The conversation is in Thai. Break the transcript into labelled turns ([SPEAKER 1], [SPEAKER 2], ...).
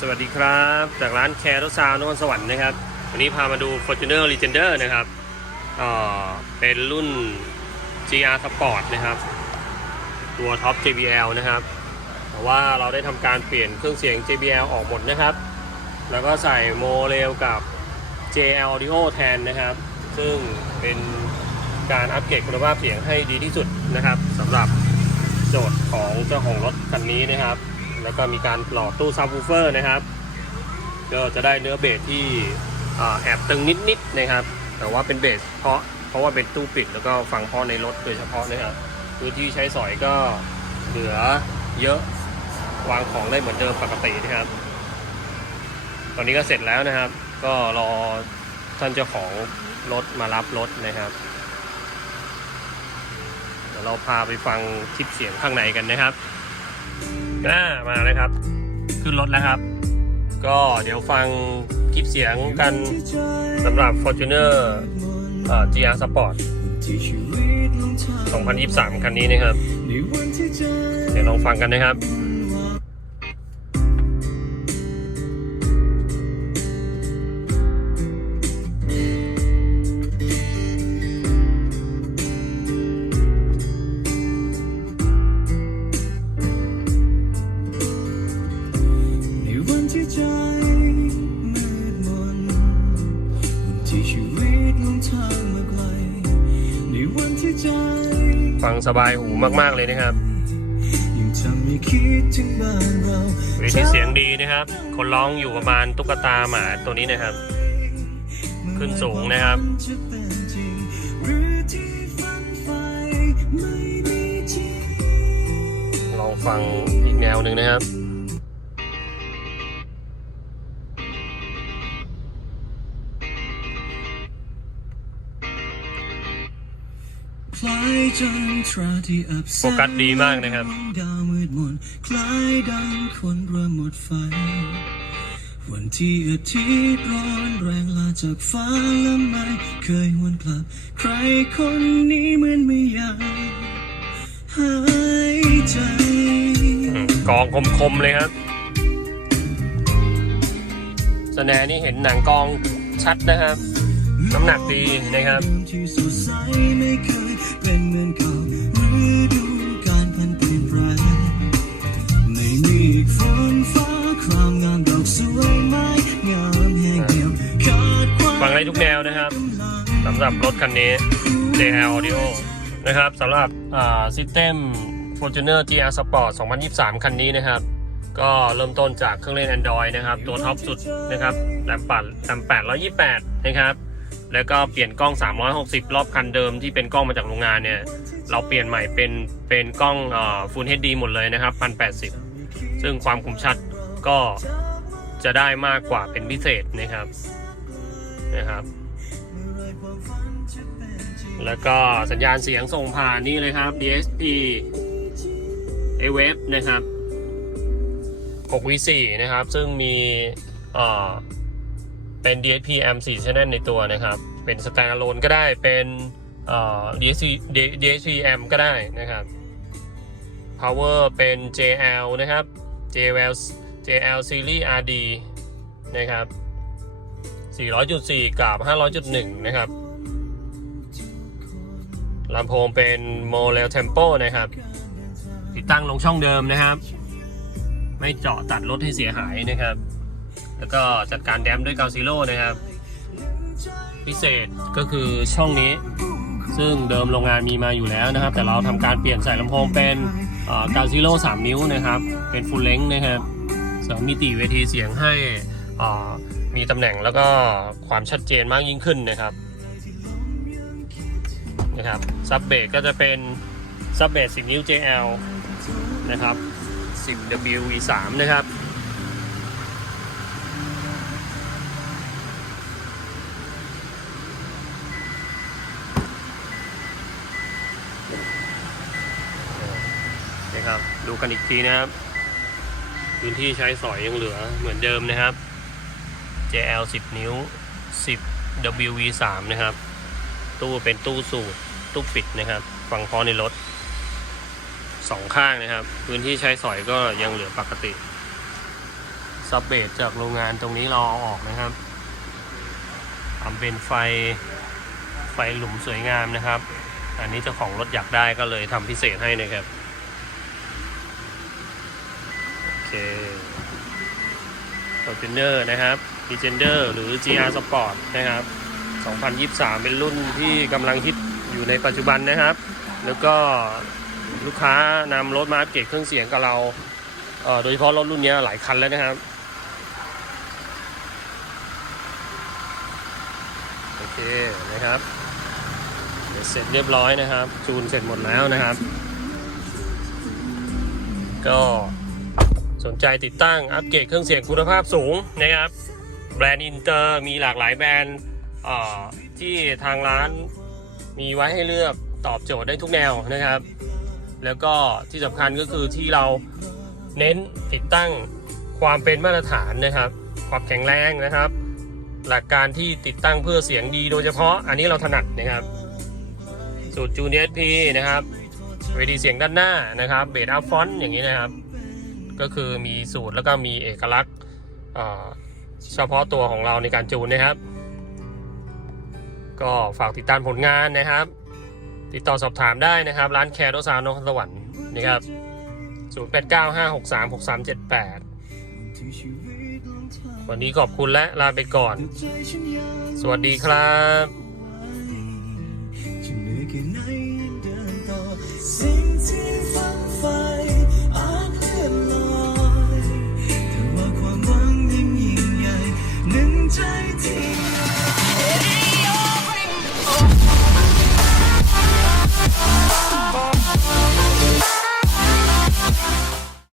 [SPEAKER 1] สวัสดีครับ จากร้านแคร์รถซาวนครสวรรค์นะครับ วันนี้พามาดู Fortuner Legender นะครับเป็นรุ่น GR Sport นะครับ ตัวท็อป JBL นะครับ แต่ว่าเราได้ทำการเปลี่ยนเครื่องเสียง JBL ออกหมดนะครับ แล้วก็ใส่โมเรลกับ JL Audio แทนนะครับ ซึ่งเป็นการอัปเกรดคุณภาพเสียงให้ดีที่สุดนะครับสำหรับโจทย์ของเจ้าของรถคันนี้นะครับ แล้วก็มีการหล่อตู้ซับวูเฟอร์นะครับ ก็จะได้เนื้อเบสที่แอบตึงนิดๆนะครับ แต่ว่าเป็นเบสเพราะเพราะว่าเป็นตู้ปิดแล้วก็ฟังเพาะในรถโดยเฉพาะนะครับพื้นที่ใช้สอยก็เหลือเยอะวางของได้เหมือนเดิมปกตินะครับ ตอนนี้ก็เสร็จแล้วนะครับ ก็รอท่านเจ้าของรถมารับรถนะครับ เดี๋ยวเราพาไปฟังคลิปเสียงข้างในกันนะครับ อ่ามาเลยครับ ขึ้นรถแล้วครับ ก็เดี๋ยวฟังคลิปเสียงกันสำหรับ Fortuner เอ่อ GR Sport 2023 คันนี้นะครับ เดี๋ยวลองฟังกันนะครับ
[SPEAKER 2] ที่ชีวิตลงทางมาไกลในวันที่ใจ
[SPEAKER 1] ฟังสบายหูมาก ๆ เลยนะครับ
[SPEAKER 2] ยังทำให้คิดถึงบ้านเรา
[SPEAKER 1] เวทีเสียงดีนะครับ คนร้องอยู่ประมาณตุ๊กตาหมาตัวนี้นะครับ ขึ้นสูงนะครับ
[SPEAKER 2] จะเป็นจริงหรือที่ฝันใฝ่ไม่มีจริง
[SPEAKER 1] ลองฟังอีกแนวหนึ่งนะครับ โฟกัสดีมากนะครับ
[SPEAKER 2] ดาวมืดมนคล้ายดังคนเริ่มหมดไฟ วันที่อาทิตย์ร้อนแรงลาจากฟ้าและไม่เคยหวนกลับ ใครคนนี้เหมือนไม่อยากหายใจ
[SPEAKER 1] อืมกองคมๆเลยครับสแนร์นี่เห็นหนังกองชัดนะครับ น้ำหนักดีนะครับ
[SPEAKER 2] ที่สดใสไม่ เป็นเหมือนเก่าฤดูการพันเปลี่ยนแปลงไม่มีอีกฝนฟ้าความงามดอกสวยไม้งามแห้งเหี่ยวขาดความ
[SPEAKER 1] ฟังได้ทุกแนวนะครับสำหรับรถคันนี้ JL Audio นะครับสำหรับอ่า System Fortuner GR Sport 2023 คันนี้นะครับ ก็เริ่มต้นจากเครื่องเล่น Android นะครับ ตัวท็อปสุดนะครับแรมปัดแรม828 นะครับ แล้วก็เปลี่ยนกล้อง 360 รอบคันเดิมที่เป็นกล้องมาจากโรงงานเนี่ย เราเปลี่ยนใหม่เป็นเป็นกล้องเอ่อ Full HD หมดเลยนะครับ 1080 ซึ่งความคมชัดก็จะได้มากกว่าเป็นพิเศษนะครับนะครับ แล้วก็สัญญาณเสียงส่งผ่านนี่เลยครับ DSP a w e นะครับ 6 V4 นะครับ ซึ่งมี เป็น DSP M 4 Channel ในตัวนะครับ เป็น Standalone ก็ได้เป็นเอ่อ DSP DSP M ก็ได้นะครับ Power เป็น JL นะครับ JL JL Series RD นะครับ 400.4 กับ 500.1 นะครับลำโพงเป็นโมเลลเทมโปนะครับ ติดตั้งลงช่องเดิมนะครับ ไม่เจาะตัดรถให้เสียหายนะครับ แล้วก็จัดการแดมด้วยกาวซิโร่นะครับ พิเศษก็คือช่องนี้ ซึ่งเดิมโรงงานมีมาอยู่แล้วนะครับ แต่เราทำการเปลี่ยนใส่ลำโพงเป็นกาวซิโร่3นิ้วนะครับ เป็นฟูลเลงนะครับเสริมมิติเวทีเสียงให้มีตำแหน่งแล้วก็ความชัดเจนมากยิ่งขึ้นนะครับนะครับซับเบสก็จะเป็นซับเบส10 นิ้ว JL นะครับ 10 WV3 นะครับ นะครับ ดูกันอีกทีนะครับ พื้นที่ใช้สอยยังเหลือเหมือนเดิมนะครับ JL 10 นิ้ว 10 WV3 นะครับ ตู้เป็นตู้สูตรตู้ปิดนะครับฟังพอในรถสองข้างนะครับ พื้นที่ใช้สอยก็ยังเหลือปกติซับเบสจากโรงงานตรงนี้เราเอาออกนะครับทำเป็นไฟไฟหลุมสวยงามนะครับ อันนี้เจ้าของรถอยากได้ก็เลยทำพิเศษให้นะครับ โอเค Fortuner นะครับ Legender หรือ GR Sport นะครับ 2023 เป็นรุ่นที่กำลังฮิตอยู่ในปัจจุบันนะครับ แล้วก็ลูกค้านำรถมาอัปเกรดเครื่องเสียงกับเราเโดยเฉพาะรถรุ่นนี้หลายคันแล้วนะครับ โอเคนะครับเสร็จเรียบร้อยนะครับ จูนเสร็จหมดแล้วนะครับ ก็ สนใจติดตั้งอัปเกรดเครื่องเสียงคุณภาพสูงนะครับ แบรนด์อินเตอร์มีหลากหลายแบรนด์ที่ทางร้านมีไว้ให้เลือกตอบโจทย์ได้ทุกแนวนะครับ แล้วก็ที่สำคัญก็คือที่เราเน้นติดตั้งความเป็นมาตรฐานนะครับ ความแข็งแรงนะครับ หลักการที่ติดตั้งเพื่อเสียงดีโดยเฉพาะอันนี้เราถนัดนะครับ สูตรจูเนียพีนะครับเวทีเสียงด้านหน้านะครับเบสอัพฟอนต์อย่างนี้นะครับ ก็คือมีสูตรแล้วก็มีเอกลักษณ์เฉพาะตัวของเราในการจูนนะครับ ก็ฝากติดตามผลงานนะครับ ติดต่อสอบถามได้นะครับ ร้านแคร์โรซาโนครสวรรค์นะครับ 0895636378 วันนี้ขอบคุณและลาไปก่อน สวัสดีครับ